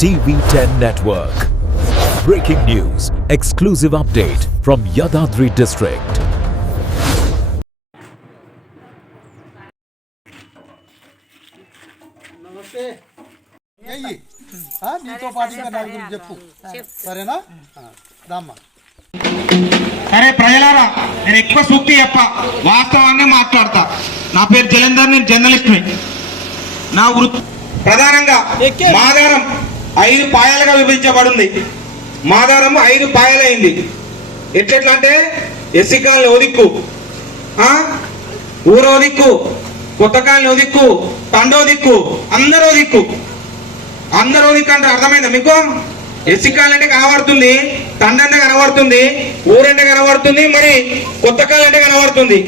TV10 Network. Breaking news, exclusive update from Yadadri district. నమస్తే నీతో పాటు ఇంకా నలుగురు చెప్పు సరేనా దామ్మా. సరే ప్రజలారా, నేను ఎక్కువ సూక్తి చెప్ప, వాస్తవాన్ని మాట్లాడతా. నా పేరు జలంధర్, నేను జర్నలిస్ట్ని. నా వృత్తి ప్రధానంగా మాదారం 5 పాయలుగా విభజించబడింది. మాదారం 5 పాయలైంది. ఎట్లా అంటే ఎస్సీ కాలనీ ఓదిక్కు, ఊరో దిక్కు, కొత్త కాలనీ ఓదిక్కు, తండో దిక్కు, అందరో దిక్కు. అందరో దిక్కు అంటే అర్థమైందా మీకు? ఎస్సీ కాలనీ అంటే కనబడుతుంది, తండంటే కనబడుతుంది, ఊరంటే కనబడుతుంది, మరి కొత్త కాలనీ అంటే కనబడుతుంది.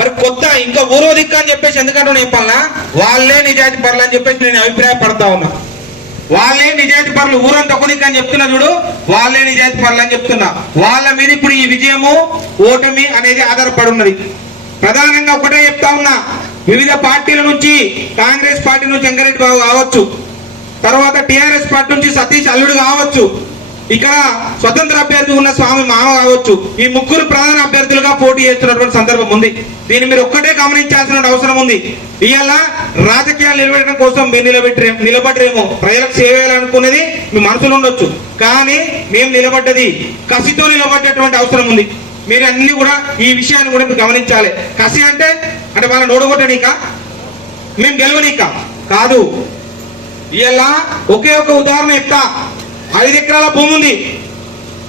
మరి కొత్త ఇంకా ఊరో దిక్కు అని చెప్పేసి ఎందుకంటే చెప్పాలనా, వాళ్ళే నిజాయితీ పరులు అని చెప్పేసి నేను అభిప్రాయపడతా ఉన్నా. వాళ్ళే నిజాయితీ పరులు, ఊరంతా ఒక దిక్కు అని చెప్తున్నా చూడు, వాళ్ళే నిజాయితీ పరులు అని చెప్తున్నా. వాళ్ళ మీద ఇప్పుడు ఈ విజయము ఓటమి అనేది ఆధారపడి ఉన్నది. ప్రధానంగా ఒకటే చెప్తా ఉన్నా, వివిధ పార్టీల నుంచి, కాంగ్రెస్ పార్టీ నుంచి వెంకరెడ్డి బాబు కావచ్చు, తర్వాత టిఆర్ఎస్ పార్టీ నుంచి సతీష్ అల్లుడు కావచ్చు, ఇక్కడ స్వతంత్ర అభ్యర్థి ఉన్న స్వామి మామ కావచ్చు, ఈ ముగ్గురు ప్రధాన అభ్యర్థులుగా పోటీ చేస్తున్నటువంటి సందర్భం ఉంది. దీన్ని మీరు ఒక్కటే గమనించాల్సిన అవసరం ఉంది. ఇవాళ రాజకీయాలు నిలబెట్టడం కోసం మీరు నిలబడరేమో, ప్రజలకు సేవ చేయాలనుకునేది మీ మనసులో ఉండొచ్చు, కానీ మేము నిలబడ్డది కసితో నిలబడ్డటువంటి అవసరం ఉంది. మీరు అన్ని కూడా ఈ విషయాన్ని కూడా మీరు గమనించాలి. కసి అంటే వాళ్ళని ఓడగొట్టనీక, మేము గెలవనీక కాదు. ఇలా ఒకే ఒక ఉదాహరణ చెప్తా. 5 ఎకరాల భూమి ఉంది.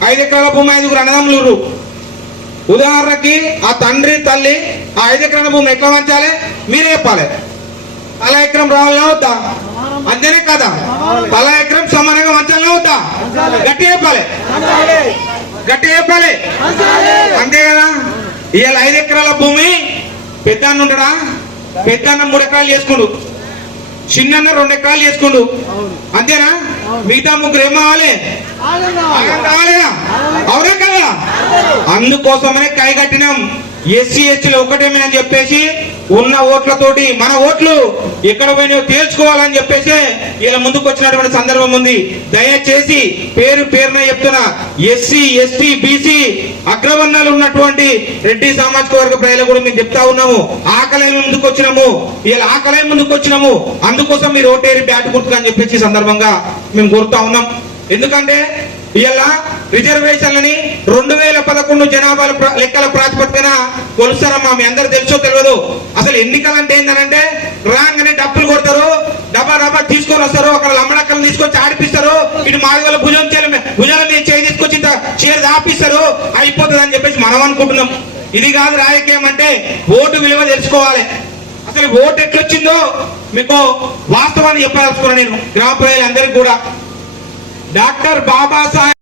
5 ఎకరాల భూమి 5గురు అన్నదమ్ములు. ఉదాహరణకి ఆ తండ్రి తల్లి ఆ 5 ఎకరాల భూమి ఎట్లా పంచాలి మీరే చెప్పాలి. తలా ఎకరం రావాలనే అవుతా, అంతేనే కదా? తలా ఎకరం సమానంగా పంచాలనే అవుతా, గట్టి చెప్పాలి, గట్టి చెప్పాలి, అంతే కదా? ఇవాళ 5 ఎకరాల భూమి పెద్ద అన్న ఉంటాడా? పెద్ద అన్న 3 ఎకరాలు చేసుకుండు, చిన్న 2 ఎకరాలు చేసుకుండు, అంతేనా? మిగతా ముగ్గురు ఏం కావాలి? కావాలేదా? అవునా కదా? అందుకోసమనే కైగట్టినాం. ఎస్సీ ఎస్టీలు ఒకటేమే అని చెప్పేసి ఉన్న ఓట్లతోటి మన ఓట్లు ఎక్కడ పోయినాయో తేల్చుకోవాలని చెప్పేసి ఇలా ముందుకు వచ్చినటువంటి సందర్భం ఉంది. దయచేసి పేరున చెప్తున్నా, ఎస్సీ ఎస్టీ బీసీ అగ్రవర్ణాలు ఉన్నటువంటి రెడ్డి సామాజిక వర్గ ప్రజలు కూడా మేము చెప్తా ఉన్నాము, ఆకలే ముందుకు వచ్చినాము, ఇలా ఆకలే ముందుకు వచ్చినాము, అందుకోసం మీరు ఓటేరి బ్యాట్ గుర్తుగా అని చెప్పేసి సందర్భంగా మేము కోరుతా ఉన్నాం. ఎందుకంటే ఇలా రిజర్వేషన్లని 2011 జనాభా లెక్కల ప్రాతిపదికన కొలుస్తారమ్మా. మీ అందరు తెలుసో తెలియదు. అసలు ఎన్నికలు అంటే ఏంటంటే రాగానే డబ్బులు కొడతారు, డబ్బా తీసుకొని వస్తారు, అక్కడ లమ్మడక్కలు తీసుకొచ్చి ఆడిపిస్తారు, ఇటు మాదిగల భుజాల మీద చేయి తీసుకొచ్చి చీర దాపిస్తారు, అయిపోతుంది అని చెప్పేసి మనం అనుకుంటున్నాం. ఇది కాదు రాజకీయం అంటే. ఓటు విలువ తెలుసుకోవాలి. అసలు ఓటు ఎట్లొచ్చిందో మీకు వాస్తవాన్ని చెప్పదలుచుకున్నాను నేను గ్రామ ప్రజలందరికీ కూడా. డాక్టర్ బాబాసాహెబ్